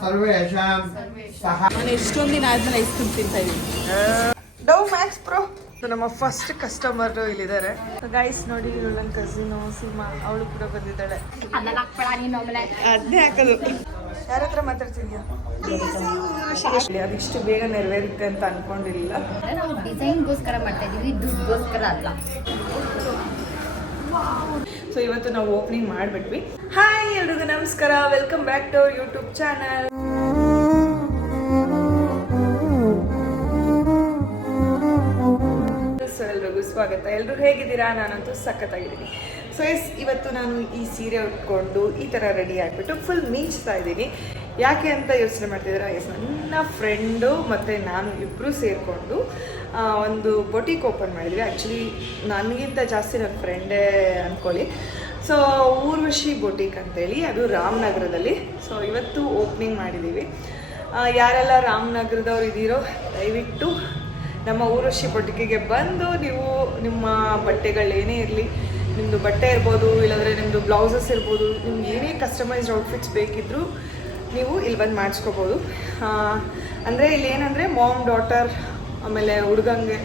ಸರ್ವೇಷಾಂ ಸಹ. ನಾನು ಎಷ್ಟೊಂದು ದಿನ ಆದ್ಮೇಲೆ ಐಸ್ ಕ್ರೀಮ್ ತಿಂತಾ ಇದ್ದೀನಿ. ಡವ್ ಮ್ಯಾಕ್ಸ್ ಪ್ರೋ ನಮ್ಮ ಫಸ್ಟ್ ಕಸ್ಟಮರ್ ಇಲ್ಲಿದ್ದಾರೆ. ಗೈಸ್ ನೋಡಿ, ಇವಳು ನನ್ನ ಕಸಿನು ಸೀಮಾ, ಅವಳು ಕೂಡ ಬಂದಿದ್ದಾಳೆ. ಅದನ್ನೇ ಹಾಕೋದು. ಯಾರ ಹತ್ರ ಮಾತಾಡ್ತಿದ್ಯಾ? ಅದಿಷ್ಟು ಬೇಗ ನೆರವೇರುತ್ತೆ ಅಂತ ಅನ್ಕೊಂಡಿರಲಿಲ್ಲ. ನಾವು ಡಿಸೈನ್ಗೋಸ್ಕರ ಮಾಡ್ತಾ ಇದೀವಿ, ದುಡ್ಡುಗೋಸ್ಕರ ಅಲ್ಲ. ಸೊ ಇವತ್ತು ನಾವು ಓಪನಿಂಗ್ ಮಾಡಿಬಿಟ್ವಿ. ಹಾಯ್ ಎಲ್ರಿಗೂ ನಮಸ್ಕಾರ, welcome back to YouTube channel. So ಎಲ್ರಿಗೂ ಸ್ವಾಗತ. ಎಲ್ಲರೂ ಹೇಗಿದ್ದೀರಾ? ನಾನಂತೂ ಸಖತ್ತಾಗಿದ್ದೀನಿ. ಸೊ ಇವತ್ತು ನಾನು ಈ ಸೀರೆ ಉಟ್ಕೊಂಡು ಈ ಥರ ರೆಡಿ ಆಗಿಬಿಟ್ಟು ಫುಲ್ ಮಿಂಚ್ತಾ ಇದ್ದೀನಿ. ಯಾಕೆ ಅಂತ ಯೋಚನೆ ಮಾಡ್ತಿದ್ದೀರಾ? ನನ್ನ ಫ್ರೆಂಡು ಮತ್ತು ನಾನು ಇಬ್ಬರು ಸೇರಿಕೊಂಡು ಒಂದು ಬೊಟಿಕ್ ಓಪನ್ ಮಾಡಿದ್ವಿ. ಆ್ಯಕ್ಚುಲಿ ನನಗಿಂತ ಜಾಸ್ತಿ ನನ್ನ ಫ್ರೆಂಡೇ ಅಂದ್ಕೊಳ್ಳಿ. ಸೊ ಊರ್ವಶಿ ಬೊಟಿಕ್ ಅಂತೇಳಿ, ಅದು ರಾಮನಗರದಲ್ಲಿ. ಸೊ ಇವತ್ತು ಓಪನಿಂಗ್ ಮಾಡಿದ್ದೀವಿ. ಯಾರೆಲ್ಲ ರಾಮನಗರದವ್ರು ಇದ್ದೀರೋ ದಯವಿಟ್ಟು ನಮ್ಮ ಊರ್ವಶಿ ಬೊಟಿಕಿಗೆ ಬಂದು ನೀವು ನಿಮ್ಮ ಬಟ್ಟೆಗಳೇನೇ ಇರಲಿ, ನಿಮ್ಮದು ಬಟ್ಟೆ ಇರ್ಬೋದು, ಇಲ್ಲಾಂದರೆ ನಿಮ್ಮದು ಬ್ಲೌಸಸ್ ಇರ್ಬೋದು, ನಿಮ್ಗೆ ಏನೇ ಕಸ್ಟಮೈಸ್ಡ್ ಔಟ್ಫಿಟ್ಸ್ ಬೇಕಿದ್ದರೂ ನೀವು ಇಲ್ಲಿ ಬಂದು ಮಾಡಿಸ್ಕೋಬೋದು. ಅಂದರೆ ಇಲ್ಲಿ ಏನಂದರೆ ಮಾಮ್ ಡಾಟರ್, ಆಮೇಲೆ ಹುಡುಗಂಗೆ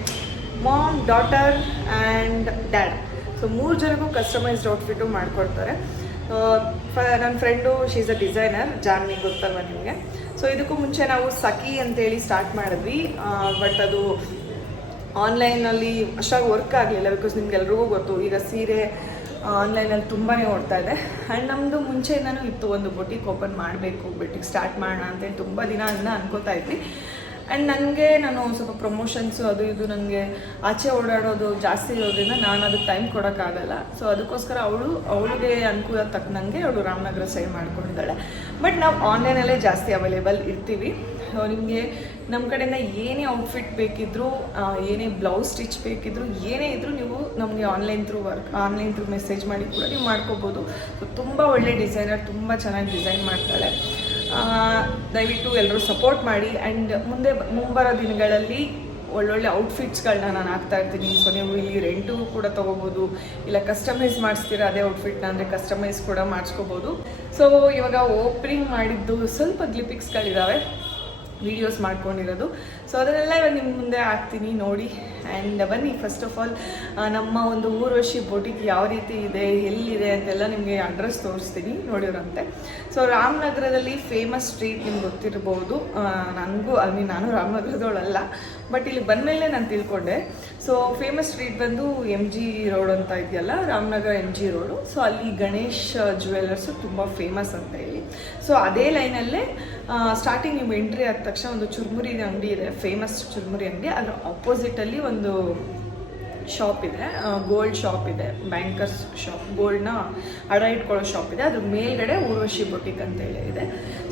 mom daughter and dad, so 3 ಜನಕ್ಕೂ ಕಸ್ಟಮೈಸ್ಡ್ ಔಟ್ಫಿಟ್ಟು ಮಾಡಿಕೊಡ್ತಾರೆ. ನನ್ನ friend she is a designer, Janhvi ಗೊತ್ತಲ್ವ ನಿಮಗೆ. ಸೊ ಇದಕ್ಕೂ ಮುಂಚೆ ನಾವು ಸಖಿ ಅಂತೇಳಿ ಸ್ಟಾರ್ಟ್ ಮಾಡಿದ್ವಿ, ಬಟ್ ಅದು ಆನ್ಲೈನಲ್ಲಿ ಅಷ್ಟಾಗಿ ವರ್ಕ್ ಆಗಲಿಲ್ಲ. ಬಿಕಾಸ್ ನಿಮ್ಗೆಲ್ರಿಗೂ ಗೊತ್ತು, ಈಗ ಸೀರೆ ಆನ್ಲೈನಲ್ಲಿ ತುಂಬಾ ಓಡ್ತಾ ಇದೆ. ಆ್ಯಂಡ್ ನಮ್ಮದು ಮುಂಚೆಯಿಂದನೂ ಇತ್ತು ಒಂದು ಬೊಟಿಕ್ ಓಪನ್ ಮಾಡಬೇಕು, ಬೊಟಿಕ್ ಸ್ಟಾರ್ಟ್ ಮಾಡೋಣ ಅಂತೇಳಿ ತುಂಬ ದಿನ ಅನ್ಕೋತಾ ಇದ್ವಿ. ಆ್ಯಂಡ್ ನಾನು ಸ್ವಲ್ಪ ಪ್ರಮೋಷನ್ಸು ಅದು ಇದು ನನಗೆ ಆಚೆ ಓಡಾಡೋದು ಜಾಸ್ತಿ ಇರೋದ್ರಿಂದ ನಾನು ಅದಕ್ಕೆ ಟೈಮ್ ಕೊಡೋಕ್ಕಾಗಲ್ಲ. ಸೊ ಅದಕ್ಕೋಸ್ಕರ ಅವಳಿಗೆ ಅನುಕೂಲ ತಕ್ಕನಂಗೆ ಅವಳು ರಾಮನಗರ ಸೈಡ್ ಮಾಡ್ಕೊಂಡಿದ್ದಾಳೆ. ಬಟ್ ನಾವು ಆನ್ಲೈನಲ್ಲೇ ಜಾಸ್ತಿ ಅವೈಲೇಬಲ್ ಇರ್ತೀವಿ. ನಿಮಗೆ ನಮ್ಮ ಕಡೆಯಿಂದ ಏನೇ ಔಟ್ಫಿಟ್ ಬೇಕಿದ್ದರೂ, ಏನೇ ಬ್ಲೌಸ್ ಸ್ಟಿಚ್ ಬೇಕಿದ್ದರೂ, ಏನೇ ಇದ್ದರೂ ನೀವು ನಮಗೆ ಆನ್ಲೈನ್ ಥ್ರೂ ಮೆಸೇಜ್ ಮಾಡಿ ಕೂಡ ನೀವು ಮಾಡ್ಕೋಬೋದು. ಸೊ ತುಂಬ ಒಳ್ಳೆ ಡಿಸೈನರ್, ತುಂಬ ಚೆನ್ನಾಗಿ ಡಿಸೈನ್ ಮಾಡ್ತಾಳೆ. ದಯವಿಟ್ಟು ಎಲ್ಲರೂ ಸಪೋರ್ಟ್ ಮಾಡಿ. ಆ್ಯಂಡ್ ಮುಂಬರೋ ದಿನಗಳಲ್ಲಿ ಒಳ್ಳೊಳ್ಳೆ ಔಟ್ಫಿಟ್ಸ್ಗಳನ್ನ ನಾನು ಹಾಕ್ತಾ ಇರ್ತೀನಿ. ಸೊ ನೀವು ಇಲ್ಲಿ ರೆಂಟಿಗೂ ಕೂಡ ತೊಗೋಬೋದು, ಇಲ್ಲ ಕಸ್ಟಮೈಸ್ ಮಾಡಿಸ್ತೀರಾ ಅದೇ ಔಟ್ಫಿಟ್ನ ಅಂದರೆ ಕಸ್ಟಮೈಸ್ ಕೂಡ ಮಾಡಿಸ್ಕೋಬೋದು. ಸೊ ಇವಾಗ ಓಪನಿಂಗ್ ಮಾಡಿದ್ದು ಸ್ವಲ್ಪ ಗ್ಲಿಪಿಕ್ಸ್ಗಳಿದ್ದಾವೆ, ವೀಡಿಯೋಸ್ ಮಾಡ್ಕೊಂಡಿರೋದು. ಸೊ ಅದನ್ನೆಲ್ಲ ಇವಾಗ ನಿಮ್ಮ ಮುಂದೆ ಹಾಕ್ತೀನಿ ನೋಡಿ. ಆ್ಯಂಡ್ ಬನ್ನಿ, ಫಸ್ಟ್ ಆಫ್ ಆಲ್ ನಮ್ಮ ಒಂದು ಊರ್ವಶಿ ಬೊಟಿಕ್ ಯಾವ ರೀತಿ ಇದೆ, ಎಲ್ಲಿದೆ ಅಂತೆಲ್ಲ ನಿಮಗೆ ಅಡ್ರೆಸ್ ತೋರಿಸ್ತೀನಿ, ನೋಡಿರೋಂತೆ. ಸೊ ರಾಮನಗರದಲ್ಲಿ ಫೇಮಸ್ ಸ್ಟ್ರೀಟ್ ನಿಮ್ಗೆ ಗೊತ್ತಿರ್ಬೋದು. ನಾನು ರಾಮನಗರದವಳಲ್ಲ, ಬಟ್ ಇಲ್ಲಿ ಬಂದಮೇಲೆ ನಾನು ತಿಳ್ಕೊಂಡೆ. ಸೊ ಫೇಮಸ್ ಸ್ಟ್ರೀಟ್ ಬಂದು MG ರೋಡ್ ಅಂತ ಇದೆಯಲ್ಲ, ರಾಮನಗರ MG ರೋಡು. ಸೊ ಅಲ್ಲಿ ಗಣೇಶ್ ಜ್ಯುವೆಲ್ಲರ್ಸು ತುಂಬ ಫೇಮಸ್ ಅಂತ ಹೇಳಿ. ಸೊ ಅದೇ ಲೈನಲ್ಲೇ ಸ್ಟಾರ್ಟಿಂಗ್ ನೀವು ಎಂಟ್ರಿ ಆದ ತಕ್ಷಣ ಒಂದು ಚುರ್ಮುರಿ ಅಂಗಡಿ ಇದೆ, ಫೇಮಸ್ ಚುರ್ಮುರಿ ಅಂಗಡಿ. ಅದರ ಆಪೋಸಿಟಲ್ಲಿ ಒಂದು ಶಾಪ್ ಇದೆ, ಗೋಲ್ಡ್ ಶಾಪ್ ಇದೆ, ಬ್ಯಾಂಕರ್ಸ್ ಶಾಪ್, ಗೋಲ್ಡ್ನ ಅಡ ಇಟ್ಕೊಳ್ಳೋ ಶಾಪ್ ಇದೆ. ಅದ್ರ ಮೇಲ್ಗಡೆ ಊರ್ವಶಿ ಬೊಟಿಕ್ ಅಂತೇಳಿ ಇದೆ.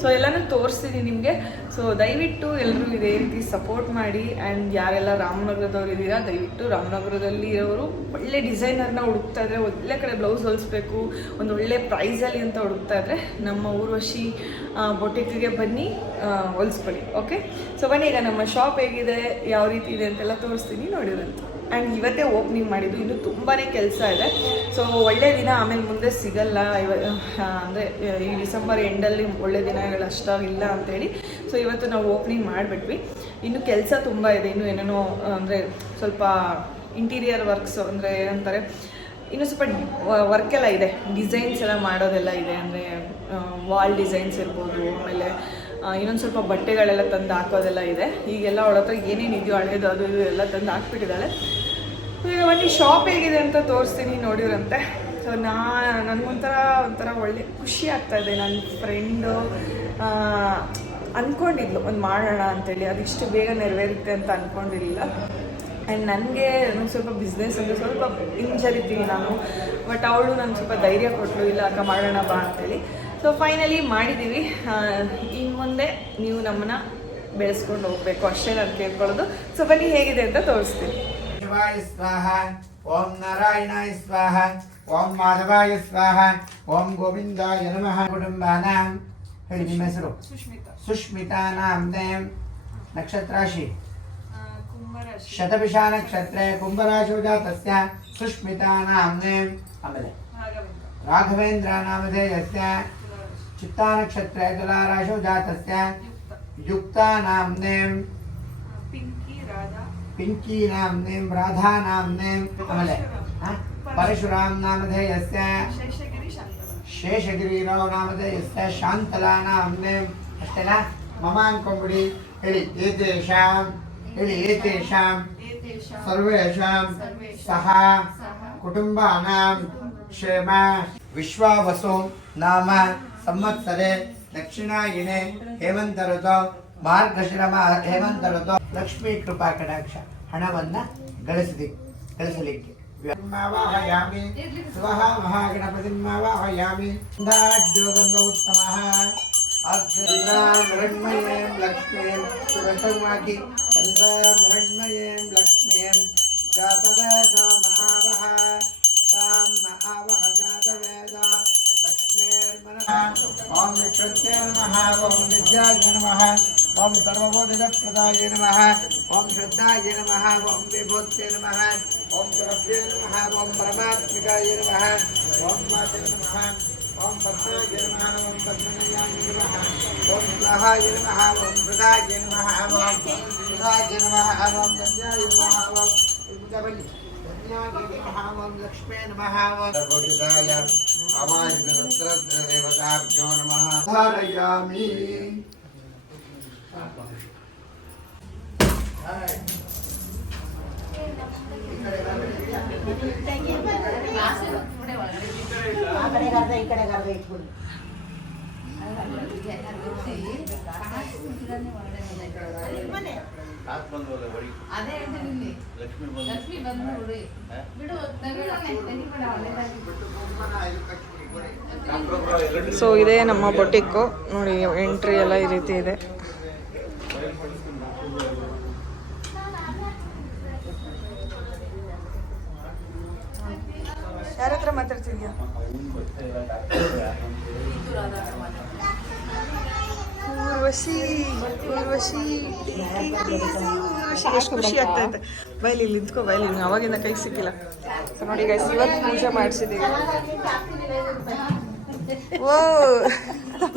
ಸೊ ಎಲ್ಲನೂ ತೋರಿಸ್ತೀನಿ ನಿಮಗೆ. ಸೊ ದಯವಿಟ್ಟು ಎಲ್ಲರೂ ಇದೇ ರೀತಿ ಸಪೋರ್ಟ್ ಮಾಡಿ. ಆ್ಯಂಡ್ ಯಾರೆಲ್ಲ ರಾಮನಗರದವ್ರು ಇದ್ದೀರಾ, ದಯವಿಟ್ಟು ರಾಮನಗರದಲ್ಲಿ ಇರೋರು ಒಳ್ಳೆ ಡಿಸೈನರ್ನ ಹುಡುಕ್ತಾ ಇದ್ರೆ, ಒಳ್ಳೆ ಕಡೆ ಬ್ಲೌಸ್ ಹೊಲಿಸ್ಬೇಕು, ಒಂದು ಒಳ್ಳೆ ಪ್ರೈಸಲ್ಲಿ ಅಂತ ಹುಡುಕ್ತಾ ಇದ್ರೆ ನಮ್ಮ ಊರ್ವಶಿ ಬೊಟಿಕ್ಗೆ ಬನ್ನಿ, ಹೊಲಿಸ್ಕೊಳ್ಳಿ. ಓಕೆ, ಸೊ ಬನ್ನಿ ಈಗ ನಮ್ಮ ಶಾಪ್ ಹೇಗಿದೆ, ಯಾವ ರೀತಿ ಇದೆ ಅಂತೆಲ್ಲ ತೋರಿಸ್ತೀನಿ, ನೋಡಿರಂತ. ಆ್ಯಂಡ್ ಇವತ್ತೇ ಓಪನಿಂಗ್ ಮಾಡಿದ್ದು, ಇನ್ನೂ ತುಂಬಾ ಕೆಲಸ ಇದೆ. ಸೊ ಒಳ್ಳೆ ದಿನ ಆಮೇಲೆ ಮುಂದೆ ಸಿಗಲ್ಲ, ಅಂದರೆ ಈ ಡಿಸೆಂಬರ್ ಎಂಡಲ್ಲಿ ಒಳ್ಳೆ ದಿನಗಳು ಅಷ್ಟಾಗಿಲ್ಲ ಅಂತೇಳಿ. ಸೊ ಇವತ್ತು ನಾವು ಓಪನಿಂಗ್ ಮಾಡಿಬಿಟ್ವಿ. ಇನ್ನು ಕೆಲಸ ತುಂಬ ಇದೆ, ಇನ್ನೂ ಏನೇನೋ ಅಂದರೆ ಸ್ವಲ್ಪ ಇಂಟೀರಿಯರ್ ವರ್ಕ್ಸ್, ಅಂದರೆ ಏನಂತಾರೆ, ಇನ್ನೂ ಸ್ವಲ್ಪ ವರ್ಕೆಲ್ಲ ಇದೆ, ಡಿಸೈನ್ಸ್ ಎಲ್ಲ ಮಾಡೋದೆಲ್ಲ ಇದೆ. ಅಂದರೆ ವಾಲ್ ಡಿಸೈನ್ಸ್ ಇರ್ಬೋದು, ಆಮೇಲೆ ಇನ್ನೊಂದು ಸ್ವಲ್ಪ ಬಟ್ಟೆಗಳೆಲ್ಲ ತಂದು ಹಾಕೋದೆಲ್ಲ ಇದೆ. ಈಗೆಲ್ಲ ಅವಳ ಹತ್ರ ಏನೇನು ಇದೆಯೋ ಹಳೇದು ಅದು ಇದು ಎಲ್ಲ ತಂದು ಹಾಕ್ಬಿಟ್ಟಿದ್ದಾಳೆ. ಈಗ ಬನ್ನಿ ಶಾಪ್ ಹೇಗಿದೆ ಅಂತ ತೋರಿಸ್ತೀನಿ, ನೋಡಿರಂತೆ. ಸೊ ನನಗೊಂಥರ ಒಳ್ಳೆ ಖುಷಿ ಆಗ್ತಾಯಿದೆ. ನನ್ನ ಫ್ರೆಂಡು ಅಂದ್ಕೊಂಡಿದ್ಲು ಒಂದು ಮಾಡೋಣ ಅಂತೇಳಿ, ಅದಿಷ್ಟು ಬೇಗ ನೆರವೇರುತ್ತೆ ಅಂತ ಅಂದ್ಕೊಂಡಿರಲಿಲ್ಲ. ಆ್ಯಂಡ್ ನನಗೆ ಸ್ವಲ್ಪ ಬಿಸ್ನೆಸ್ ಅಂದರೆ ಸ್ವಲ್ಪ ಹಿಂಜರಿತೀನಿ ನಾನು, ಬಟ್ ಅವಳು ನನಗೆ ಸ್ವಲ್ಪ ಧೈರ್ಯ ಕೊಟ್ಟಳು, ಇಲ್ಲ ಅಕ್ಕ ಮಾಡೋಣ ಬಾ ಅಂತೇಳಿ. ಸೊ ಫೈನಲಿ ಮಾಡಿದ್ದೀವಿ. ಇನ್ನು ಮುಂದೆ ನೀವು ನಮ್ಮನ್ನು ಬೆಳೆಸ್ಕೊಂಡು ಹೋಗಬೇಕು, ಅಷ್ಟೇ ನಾನು ಕೇಳ್ಕೊಳ್ಳೋದು. ಸೊ ಬನ್ನಿ ಹೇಗಿದೆ ಅಂತ ತೋರಿಸ್ತೀನಿ. ಶಿವಾಯ ಸ್ವಾಹ, ಓಂ ನಾರಾಯಣಾಯ ಸ್ವಾಹ, ಓಂ ಮಾಧವಾಯ ಸ್ವಾಹ, ಓಂ ಗೋವಿಂದಾಯ ನಮಃ. ಕುಟುಂಬಾನಾಂ, ಹೇಳಿ ನಿಮ್ಮ ಹೆಸರು? ಸುಷ್ಮಿತಾ ನಾಮ್ನೇ. ನಕ್ಷತ್ರ ರಾಶಿ ಶತಭಿಷಾ ನಕ್ಷತ್ರೆ ಕುಂಭರಾಶಿ ಜಾತಸ್ಯ ಸುಷ್ಮಿತಾ ನಾಮ್ನೇ. ಆಮೇಲೆ ರಾಘವೇಂದ್ರ ನಾಮಧೇಯಸ್ಯ चित्ता नक्षत्रे तुलाराशौ जातस्य युक्ता नाम्नें पिंकी नाम्नें राधा नाम्नें आಮೇಲೆ परशुराम नामधेयस्य शेषगिरिराव नामधेयस्य शांतला नाम्नें ಅಷ್ಟೇನಾ मम ಅಂಕೊಂಬಿಡಿ ಹೇಳಿ एतेषां सर्वेषां सह कुटुम्बानां क्षेम विश्वावसु नाम संवत्सरे दक्षिणायने हेमंत ಋತು ಮಾರ್ಗಶಿರ ಹೇಮಂತ ಋತು ಲಕ್ಷ್ಮೀ ಕೃಪಾ ಕಟಾಕ್ಷ ಹಣವನ್ನ ಗಳಿಸಲಿಕ್ಕೆ ವಾಹಯಾಮಿ ಸ್ವಹ ಮಹಾಗಣಪತಿಂ ವಾಹಯಾಮಿ ದಾಡ್ಯೋಗಂಧ ಉತ್ತಮಃ ಚಂದ್ರಮೃಣ್ಮಯೀಂ ಲಕ್ಷ್ಮೀಂ ಸುರತಮಾಗಿ ಚಂದ್ರಮೃಣ್ಮಯೀಂ ಲಕ್ಷ್ಮೀಂ ಜಾತವೇದ ಮಹಾವಹ ತಾಂ ಮಹಾವಹ ಜಾತವೇದ ಲಕ್ಷ್ಮೀರ್ಮನಃ ಓಂ ವಿಶ್ವಸ್ಯ ನಮಃ ಓಂ ವಿದ್ಯಾಯ ನಮಃ ಓಂ ಸರ್ವಬೋಧಪ್ರದಾಯ ನಮಃ ಓಂ ಶ್ರದ್ಧಾಯ ನಮಃ ಓಂ ವಿಭೂತ್ಯೈ ನಮಃ ಓಂ ಸುರಭ್ಯೈ ನಮಃ ಓಂ ಪರಮಾತ್ಮಿಕಾಯ ನಮಃ ಓಂ ಮಾತೇ ನಮಃ ಓಂ ಪದ್ಮಾಯ ನಮಃ ಓಂ ಪದ್ಮನಯಾಯ ನಮಃ ಓಂ ಸ್ವಾಹಾಯ ನಮಃ ಓಂ ಪ್ರದಾಯ ನಮಃ ಓಂ ಸುಧಾಯ ನಮಃ ಓಂ ಧನ್ಯಾಯ ನಮಃ ಓಂ ಇಂದ್ರಬಲಿ ಧನ್ಯಾಯ ನಮಃ ಓಂ ಲಕ್ಷ್ಮೇ ನಮಃ ಓಂ ಸರ್ವೋದಿತಾಯ ಅಮಾಜಿತರತ್ರೇವತಾಭ್ಯೋ ನಮಃ ಧಾರಯಾಮಿ ಸೊ ಇದೇ ನಮ್ಮ ಬೊಟಿಕ್ಕು ನೋಡಿ, ಎಂಟ್ರಿ ಎಲ್ಲ ಈ ರೀತಿ ಇದೆ. ಯಾರ ಹತ್ರ ಮಾತಾಡ್ತಿದ್ಯಾ? ಊರ್ವಶಿ ಎಷ್ಟು ಖುಷಿ ಆಗ್ತಾ ಇದೆ. ಬೈಲಿ ಇಲ್ಲಿ ನಿಂತ್ಕೋ, ಬೈಲಿ ಅವಾಗಿಂದ ಕೈ ಸಿಕ್ಕಿಲ್ಲ. ಸೊ ನೋಡಿ ಗೈಸ್, ಇವತ್ತು ಪೂಜೆ ಮಾಡಿಸಿದ್ದೀವಿ. ಓ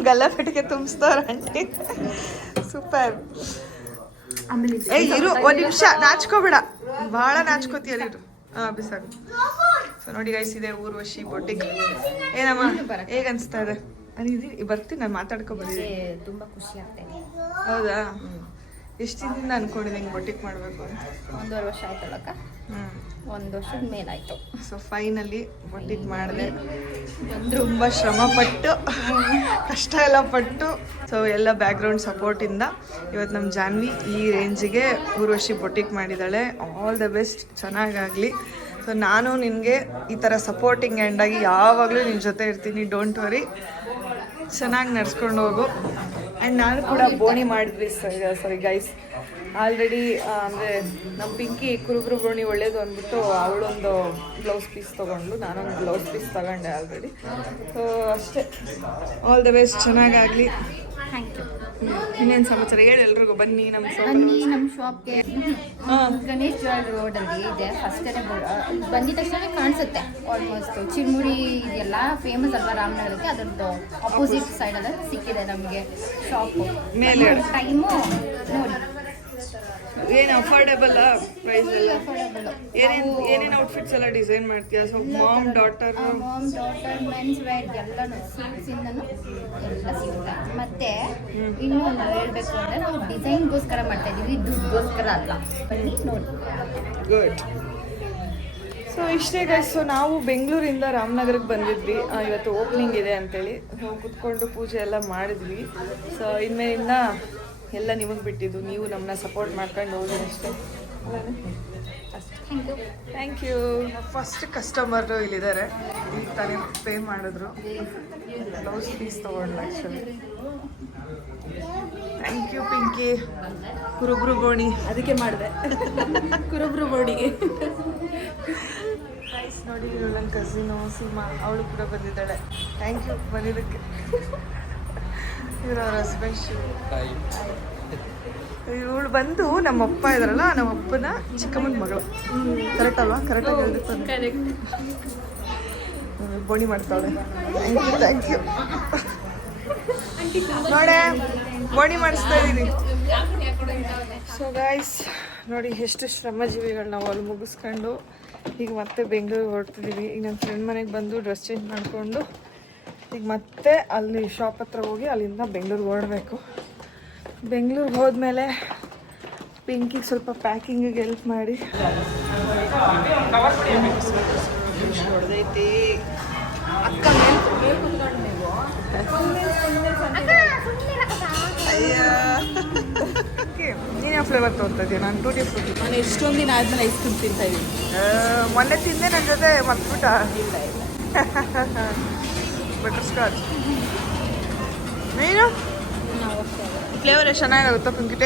ಗಲ್ಲ ಪೆಟ್ಟಿಗೆ ತುಂಬಿಸ್ತಾರ ಆಂಟಿ, ಸೂಪರ್. ಏ ಇರು ಒಂದ್ ನಿಮಿಷ, ನಾಚ್ಕೋಬೇಡ, ಬಹಳ ನಾಚ್ಕೋತೀಯ ನೀರು. ಬಿಸಾಕು. ಸೊ ನೋಡಿ ಗೈಸ್, ಇದೆ ಊರ್ವಶಿ ಬೊಟಿಕ್. ಏನಮ್ಮ ಹೇಗೆ ಅನಿಸ್ತಾ ಇದೆ? ಬರ್ತೀನಿ, ನಾನು ಮಾತಾಡ್ಕೊ ಬಂದಿದ್ದೀನಿ. ತುಂಬಾ ಖುಷಿ ಆಗ್ತಾಯಿದೆ. ಹೌದಾ? ಎಷ್ಟು ದಿನದಿಂದ ಅನ್ಕೊಂಡಿದ್ದೆ ಹಿಂಗೆ ಬೊಟಿಕ್ ಮಾಡಬೇಕು ಅಂತ? 1.5 ವರ್ಷ ಆಯ್ತಲ್ಲಕ್ಕ. 1 ವರ್ಷದ ಮೇಲಾಯಿತು. ಸೊ ಫೈನಲಿ ಬೊಟಿಕ್ ಮಾಡಿದೆ. ತುಂಬ ಶ್ರಮಪಟ್ಟು ಕಷ್ಟ ಎಲ್ಲ ಪಟ್ಟು, ಸೊ ಎಲ್ಲ ಬ್ಯಾಕ್ಗ್ರೌಂಡ್ ಸಪೋರ್ಟಿಂದ ಇವತ್ತು ನಮ್ಮ ಜಾನ್ವಿ ಈ ರೇಂಜಿಗೆ ಊರ್ವಶಿ ಬೊಟಿಕ್ ಮಾಡಿದ್ದಾಳೆ. ಆಲ್ ದ ಬೆಸ್ಟ್, ಚೆನ್ನಾಗಾಗಲಿ. ಸೊ ನಾನು ನಿನಗೆ ಈ ಥರ ಸಪೋರ್ಟಿಂಗ್ ಆ್ಯಂಡಾಗಿ ಯಾವಾಗಲೂ ನಿನ್ನ ಜೊತೆ ಇರ್ತೀನಿ. ಡೋಂಟ್ ವರಿ, ಚೆನ್ನಾಗಿ ನಡ್ಸ್ಕೊಂಡು ಹೋಗು. ಆ್ಯಂಡ್ ನಾನು ಕೂಡ ಬೋಣಿ ಮಾಡಿದ್ವಿ ಸರಿ ಗೈಸ್. ಆಲ್ರೆಡಿ ಅಂದರೆ ನಮ್ಮ ಪಿಂಕಿ ಕುರುಬರು ಬೋಣಿ ಒಳ್ಳೇದು ಅಂದ್ಬಿಟ್ಟು ಅವಳೊಂದು ಬ್ಲೌಸ್ ಪೀಸ್ ತೊಗೊಂಡ್ಲು, ನಾನೊಂದು ಬ್ಲೌಸ್ ಪೀಸ್ ತಗೊಂಡೆ ಆಲ್ರೆಡಿ. ಸೊ ಅಷ್ಟೇ, ಆಲ್ ದ ಬೆಸ್ಟ್, ಚೆನ್ನಾಗಾಗಲಿ. Thank you. ಇನ್ನೇನು ಸಮಾಚಾರ ಹೇಳಿ ಎಲ್ರಿಗೂ. ಬನ್ನಿ ನಮ್ಮ ಶಾಪ್ಗೆ. ಗಣೇಶ್ ಜ್ಯುವೆಲ್ಲರಿ ರೋಡಲ್ಲಿ ಇದೆ. ಫಸ್ಟ್ ಬಂದಿದ ತಕ್ಷಣ ಕಾಣಿಸುತ್ತೆ. ಆಲ್ಮೋಸ್ಟ್ ಚಿನ್ಮುಡಿ ಇದೆಲ್ಲ ಫೇಮಸ್ ಅಲ್ವಾ ರಾಮನಗರಕ್ಕೆ, ಅದರದ್ದು ಅಪೋಸಿಟ್ ಸೈಡಲ್ಲಿ ಸಿಕ್ಕಿದೆ ನಮಗೆ ಶಾಪು. ಮೇಲೆ ಟೈಮು ನೋಡಿ, ಏನು ಅಫೋರ್ಡೆಬಲ್ ಪ್ರೈಸ್ ಎಲ್ಲ? ಅಫೋರ್ಡೆಬಲ್. ಏನೇನು ಔಟ್ಫಿಟ್ಸ್ ಎಲ್ಲ ಡಿಸೈನ್ ಮಾಡ್ತೀಯಾ? So mom daughter men's wear ಎಲ್ಲನೂ ಸೀಟ್ಸಿಂದನೂ ಎಲ್ಲ ಸಿಗುತ್ತೆ. ಮತ್ತೆ ಇನ್ನೂ ಒಂದು ಹೇಳ್ಬೇಕು ಅಂದರೆ, ನಾವು ಡಿಸೈನ್ಗೋಸ್ಕರ ಮಾಡ್ತಾ ಇದ್ದೀವಿ, ದುಡ್ಡುಗೋಸ್ಕರ ಅಲ್ಲ. ಬನ್ನಿ ನೋಡಿ. ಗುಡ್. ಸೊ ಇಷ್ಟೇ ಗೈಸ್. ಸೊ ನಾವು ಬೆಂಗಳೂರಿಂದ ರಾಮನಗರಕ್ಕೆ ಬಂದಿದ್ವಿ. ಇವತ್ತು ಓಪನಿಂಗ್ ಇದೆ ಅಂತೇಳಿ ನಾವು ಕುತ್ಕೊಂಡು ಪೂಜೆ ಎಲ್ಲ ಮಾಡಿದ್ವಿ. ಸೊ ಇನ್ಮೇಲಿಂದ ಎಲ್ಲ ನಿಮಗೆ ಬಿಟ್ಟಿದ್ದು, ನೀವು ನಮ್ಮನ್ನ ಸಪೋರ್ಟ್ ಮಾಡ್ಕೊಂಡು ಹೋಗಿ ಅಷ್ಟೇ. Thank you. ಫಸ್ಟ್ ಕಸ್ಟಮರು ಇಲ್ಲಿದ್ದಾರೆ, ಈಗ ತಾನೇ ಪೇ ಮಾಡಿದ್ರು. ಬ್ಲೌಸ್ ಪೀಸ್ ತೊಗೊಂಡ್ಲು ಆ್ಯಕ್ಚುಲಿ. Thank you Pinky. ಕುರುಬ್ರು ಬೋಣಿ ಅದಕ್ಕೆ ಮಾಡಿದೆ, ಕುರುಬ್ರು ಬೋಣಿಗೆ. ಪ್ರೈಸ್ ನೋಡಿ, ನನ್ನ ಕಸಿನು ಸೀಮಾ, ಅವಳು ಕೂಡ ಬಂದಿದ್ದಾಳೆ. ಥ್ಯಾಂಕ್ ಯು ಬಂದಿದ್ದಕ್ಕೆ. ಇವ್ರ ಅವ್ರ ಹಸ್ಬೆಂಡ್. ಇವಳು ಬಂದು ನಮ್ಮಪ್ಪ ಇದ್ರಲ್ಲ, ನಮ್ಮಪ್ಪನ ಚಿಕ್ಕಮ್ಮನ ಮಗಳು. ಕರೆಕ್ಟ್ ಅಲ್ವಾ? ಕರೆಕ್ಟಾಗಿ ಹೇಳ್ಬೇಕು. ಬೋಣಿ ಮಾಡ್ತಾಳೆ. Thank you. ನೋಡೆ ಬೋಣಿ ಮಾಡಿಸ್ತಾ ಇದ್ದೀನಿ. ಸೊ ಗಾಯ್ಸ್ ನೋಡಿ ಎಷ್ಟು ಶ್ರಮಜೀವಿಗಳು ನಾವು ಅಲ್ಲಿ ಮುಗಿಸ್ಕೊಂಡು ಈಗ ಮತ್ತೆ ಬೆಂಗಳೂರಿಗೆ ಹೊರಡ್ತಿದ್ದೀವಿ. ಈಗ ನನ್ನ ಫ್ರೆಂಡ್ ಮನೆಗೆ ಬಂದು ಡ್ರೆಸ್ ಚೇಂಜ್ ಮಾಡಿಕೊಂಡು ಈಗ ಮತ್ತೆ ಅಲ್ಲಿ ಶಾಪ್ ಹತ್ರ ಹೋಗಿ ಅಲ್ಲಿಂದ ಬೆಂಗಳೂರಿಗೆ ಹೊರಡಬೇಕು. ಬೆಂಗಳೂರಿಗೆ ಹೋದ್ಮೇಲೆ ಪಿಂಕಿಗೆ ಸ್ವಲ್ಪ ಪ್ಯಾಕಿಂಗಿಗೆ ಹೆಲ್ಪ್ ಮಾಡಿ ಹೊಡೆದೈತಿ ಅಕ್ಕ ನೀನು ಯಾವ ಫ್ಲೇವರ್ ತೊಗೊತಾ ಇದೀಯ? ನಾನು ಟೂಟಿ ಫ್ರೂಟಿ. ನಾನು ಎಷ್ಟೊಂದು ದಿನ ಆದ್ಮೇಲೆ ಐಸ್ ಕ್ರೀಮ್ ತಿಂತಾ ಇದ್ದೀನಿ. ಮೊನ್ನೆ ತಿಂದೆ ನನ್ನ ಜೊತೆ ಮರ್ತ್ಬಿಟ್ಟ. ಇಲ್ಲ ಇಲ್ಲ ಬಟರ್ ಸ್ಕಾಚ್. ನೀನು ಫ್ಲೇವರ್ ಎಷ್ಟು ಚೆನ್ನಾಗಿರುತ್ತೆ ಪಿಂಕಿ.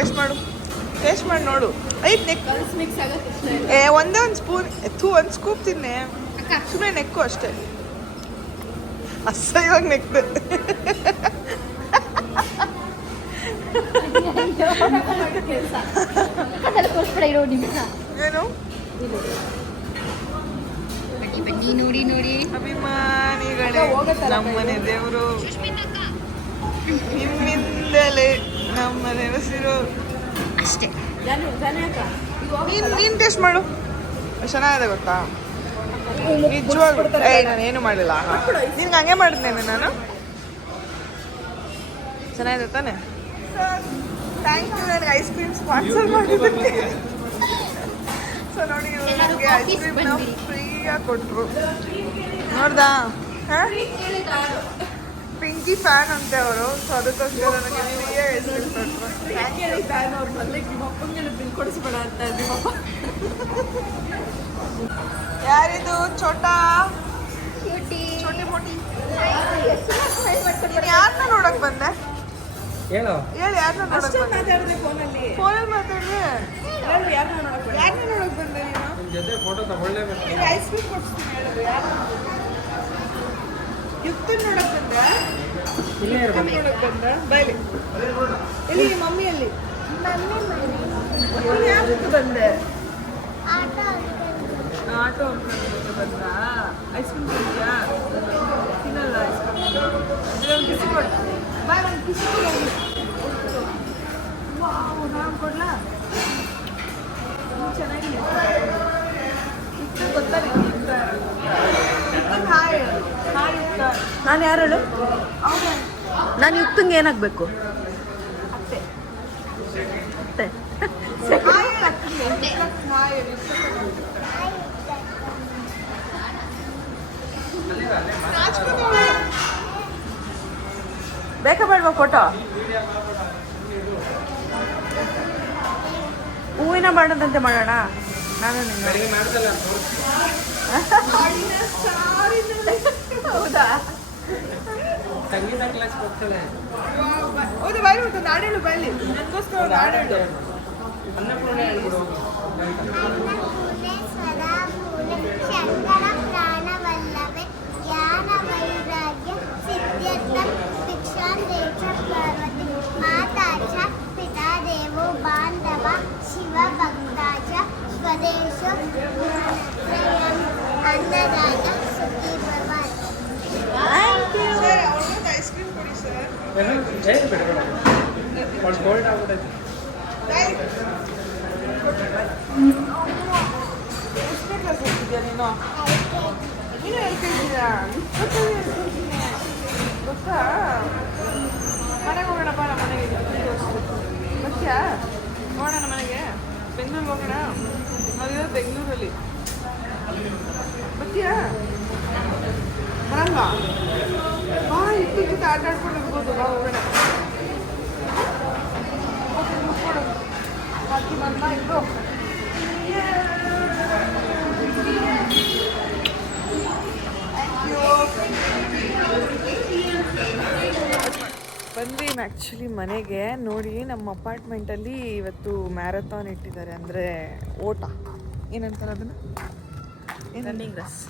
ಟೇಸ್ಟ್ ಮಾಡಿ ನೋಡು. ಐದು ನೆಕ್ ಮಿಕ್ಸ್ ಆಗುತ್ತೆ ಒಂದೇ ಒಂದು ಸ್ಪೂನ್ ಒಂದು ಸ್ಕೂಪ್ ತಿನ್ನೆ. ಸುಮ್ಮನೆ ನೆಕ್ಕು ಅಷ್ಟೇ. ಅಸಹ್ಯವಾಗಿ ನೆಕ್ದು. ಇರೋ ನಿಮಿಷ ಏನು ಬನ್ನಿ ನೋಡಿ ನೋಡಿ ಅಭಿಮಾನಿಗಳೇ, ನಮ್ಮನೆ ದೇವರು ನಿಮ್ಮಿಂದಲೇ ನಮ್ಮನೆ ಹಸಿರು ಅಷ್ಟೇ. ನೀನು ಟೇಸ್ಟ್ ಮಾಡು. ಚೆನ್ನಾಗಿದೆ ಗೊತ್ತಾ ನಿಜವಾಗ್ಲೂ. ನಾನೇನು ಮಾಡಿಲ್ಲ, ನಿನ್ಗೆ ಹಂಗೆ ಮಾಡಿದ್ನೇನೆ ನಾನು. ಚೆನ್ನಾಗಿದೆ ತಾನೆ? ಥ್ಯಾಂಕ್ ಯು ನನಗೆ ಐಸ್ ಕ್ರೀಮ್ ಸ್ಪಾನ್ಸರ್ ಮಾಡಿದ್ದಕ್ಕೆ. ಸೊ ನೋಡಿ ನನಗೆ ಐಸ್ ಕ್ರೀಮ್ನ ಫ್ರೀಯಾಗಿ ಕೊಟ್ಟರು. ನೋಡ್ದಾ? ಪಿಂಕಿ ಫ್ಯಾನ್ ಅಂತೆ ಅವರು. ಸೊ ಅದಕ್ಕೋಸ್ಕರ ನನಗೆ ಫ್ರೀಯಾಗಿ ಐಸ್ ಕ್ರೀಮ್ ಕೊಟ್ಟರು. ಯಾರಿದು ಚೋಟಾ ಚೋಟಿ ಮೋಟಿ? ಯಾರನ್ನ ನೋಡಕ್ ಬಂದೆ? ಹೇಳು ಯಾರನ್ನ ನೋಡಕ್ ಬಂದೆ? ಫೋನಲ್ಲಿ ಮಾತಾಡ್ದೆ. ಯಾರನ್ನ ನೋಡಕ್ ಬಂದೆ ನೀನು? ಐಸ್ ಕ್ರೀಮ್ ಕೊಡ್ತೀನಿ ಹೇಳಿದ್ರು. ಯುಕ್ತನ್ ನೋಡಕ್ ಬಂದ? ನೋಡಕ್ ಬಂದ ಬೈಲಿ. ಎಲ್ಲಿ ಮಮ್ಮಿಯಲ್ಲಿ ಯಾರ ಜೊತೆ ಬಂದೆ? ಆಟೋ ಅಂಕಲ್ ಬಂದ. ಐಸ್ ಕ್ರೀಮ್ ಕೊಡ್ತೀಯಾ? ತಿನ್ನಲ್ಲ ಐಸ್ ಕ್ರೀಮ್. ಒಂದು ಕಿಸಿ ಕೊಡು. ಬಾಯ್ ಒಂದು ಕಿಸಿ ಕೊಡು. ನಾನು ಕೊಡ್ಲಾ? ಚೆನ್ನಾಗಿದೆ. ಗೊತ್ತಾ ಹಾಯ್ ಹಾಯ್. ನಾನು ಯಾರು ಹೇಳು? ನಾನು ಯುಕ್ತಂಗೆ ಏನಾಗಬೇಕು? ಅತ್ತೆ ಅತ್ತೆ ಬೇಕಾ ಬೇಡವಾ ಫೋಟೋ? ಹೂವಿನ ಬಾಣದಂತೆ ಮಾಡೋಣ. ನಾನು ಹೌದಾ? ಹೌದು ಬಾಯಿ ಉಂಟು. ನಾಡೇಳು ಬಾಯಲ್ಲಿ ನನಗೋಸ್ಕರ ಒಂದು ಹಾಡೇಳು. ಶಂಕರ ಪ್ರಾಣವಲ್ಲಭೆ ಜ್ಞಾನ ವೈರಾಗ್ಯ ಸಿದ್ಧ್ಯರ್ಥಂ ಭಿಕ್ಷಾಂದೇಶ ಪಾರ್ವತಿ ಮಾತಾ ಚ ಪಿತಾ ದೇವೋ ಬಾಂಧವ ಶಿವ ಭಕ್ತಾಚ ಸ್ವದೇಶೋ ಅನ್ನದಾತ ಸುಖಿ ಭವ. ಸರ್ ಅವ್ರಿಗೊಂದು ಐಸ್ ಕ್ರೀಮ್ ಕೊಡಿ ಸರ್. ಎಷ್ಟನೇ ಕ್ಲಾಸ್ ಹೋಗ್ತಿದ್ಯಾ ನೀನು? ನೀನು ಹೇಳ್ತಿದ್ದೀರಾ? ಗೊತ್ತಾ? ಮನೆಗೆ ಹೋಗೋಣಪ್ಪ. ನಮ್ಮ ಮನೆಗೆ ಬರ್ತೀಯಾ? ಹೋಗೋಣ ಮನೆಗೆ. ಬೆಂಗಳೂರಿಗೆ ಹೋಗೋಣ. ನಾವಿರೋದು ಬೆಂಗಳೂರಲ್ಲಿ. ಬರ್ತೀಯಾ? ಬರಲ್ವಾ? ಬಾ, ಇತ್ತು ಆಟ ಆಡ್ಕೊಂಡು ಇರ್ಬೋದು. ಬಾ ಹೋಗೋಣ. ಹಾಕಿ ಬಂದ ಇದ್ರು. ಬಂದ್ವಿ ಆ್ಯಕ್ಚುಲಿ ಮನೆಗೆ. ನೋಡಿ ನಮ್ಮ ಅಪಾರ್ಟ್ಮೆಂಟಲ್ಲಿ ಇವತ್ತು ಮ್ಯಾರಥಾನ್ ಇಟ್ಟಿದ್ದಾರೆ. ಅಂದರೆ ಓಟ ಏನಂತಾರೆ ಅದನ್ನು? Running race.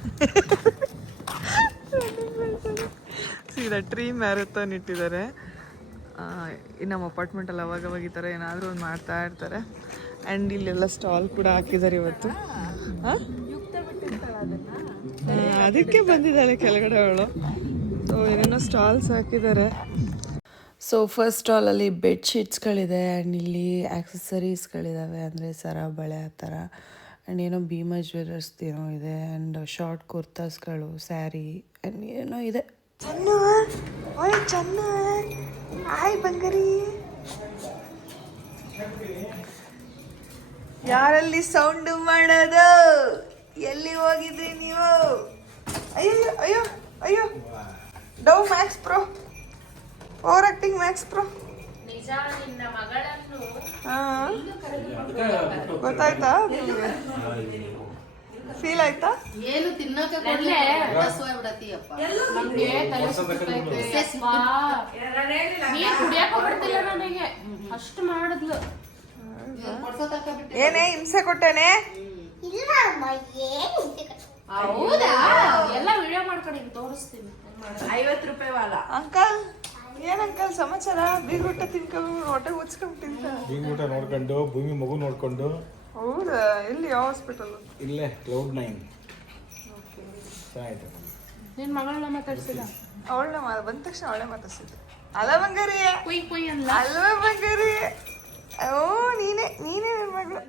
ಸೀದಾ ಟ್ರೀ ಮ್ಯಾರಥಾನ್ ಇಟ್ಟಿದ್ದಾರೆ. ನಮ್ಮ ಅಪಾರ್ಟ್ಮೆಂಟಲ್ಲಿ ಅವಾಗವಾಗ ಈ ಥರ ಏನಾದರೂ ಒಂದು ಮಾಡ್ತಾ ಇರ್ತಾರೆ. ಆ್ಯಂಡ್ ಇಲ್ಲೆಲ್ಲ ಸ್ಟಾಲ್ ಕೂಡ ಹಾಕಿದ್ದಾರೆ ಇವತ್ತು. ಅದಕ್ಕೆ ಬಂದಿದ್ದಾಳೆ ಕೆಳಗಡೆ ಅವಳು. ಸೊ ಏನೇನೋ ಸ್ಟಾಲ್ಸ್ ಹಾಕಿದ್ದಾರೆ. ಸೊ ಫಸ್ಟ್ ಸ್ಟಾಲಲ್ಲಿ ಬೆಡ್ಶೀಟ್ಸ್ಗಳಿದೆ ಆ್ಯಂಡ್ ಇಲ್ಲಿ ಆ್ಯಕ್ಸಸರೀಸ್ಗಳಿದ್ದಾವೆ ಅಂದರೆ ಸರ ಬಳೆ ಆ ಥರ ಆ್ಯಂಡ್ ಏನೋ ಭೀಮಾ ಜ್ಯುವೆಲರ್ಸ್ದೇನೋ ಇದೆ ಆ್ಯಂಡ್ ಶಾರ್ಟ್ ಕುರ್ತಾಸ್ಗಳು ಸ್ಯಾರಿ ಆ್ಯಂಡ್ ಏನೋ ಇದೆ. ಚನ್ನು ಓಯ್ ಚನ್ನು ಆಯ್ ಬಂಗಾರಿ. ಯಾರಲ್ಲಿ ಸೌಂಡು ಮಾಡೋದು? ಎಲ್ಲಿ ಹೋಗಿದ್ರಿ ನೀವು? ಅಯ್ಯೋ ಅಯ್ಯೋ ಅಯ್ಯೋ ಡವ್ max pro over acting max pro. ಗೊತ್ತಾಯ್ತಾ? ಫೀಲ್ ಆಯ್ತಾ? ಏನು ತಿನ್ನೋಕೆ ಕೊಡ್ಲೆ ನಮ್ಗೆ ತಲೆ ಸುತ್ತೈತೆ ನೀರ್ ಕುಡಿಯಕ್ ಹೋಗ್ಬಿಡ್ತಿಲ್ಲ ನನಗೆ ಅಷ್ಟು ಮಾಡಿದ್ಲು. ಏನೇ ಹಿಂಸೆ ಕೊಟ್ಟೇನೆ? ಇಲ್ಲ ಅಮ್ಮ, ಏನು ಹೌದಾ? ಎಲ್ಲ ವಿಡಿಯೋ ಮಾಡ್ಕೊಂಡು ಹಿಂಗ್ ತೋರಿಸ್ತೀನಿ. 50 ರೂಪಾಯಿ ವಾಲ. ಅಂಕಲ್ ಏನ್ ಅಂಕಲ್ ಸಮಾಚಾರ? ಬೀಗೂಟ ತಿನ್ಕೊಂಡು ಹೊಟ್ಟೆ ಉಚ್ಕೊಂಡ್ಬಿಟ್ಟಿದ್ದ. ಬೀಗೂಟ ನೋಡ್ಕೊಂಡು ಭೂಮಿ ಮಗು ನೋಡ್ಕೊಂಡು. ಹೌದಾ? ಎಲ್ಲಿ ಯಾವ ಹಾಸ್ಪಿಟಲ್? ಇಲ್ಲೇ Cloud 9. ಚೆನ್ನಾಯ್ತು. ನಿನ್ ಮಗಳನ್ನ ಮಾತಾಡ್ಸಿಲ್ಲ? ಅವಳನ್ನ ಬಂದ ತಕ್ಷಣ ಅವಳೇ ಮಾತಾಡ್ಸಿದ್ದೆ. ಅಲ್ಲ ಬಂಗಾರಿ ಕುಯ್ ಕುಯ್ ಅಲ್ಲ ಅಲ್ವಾ ಬಂಗಾರಿ? ಓ ನೀನೇ ನನ್ನ ಮಗಳು.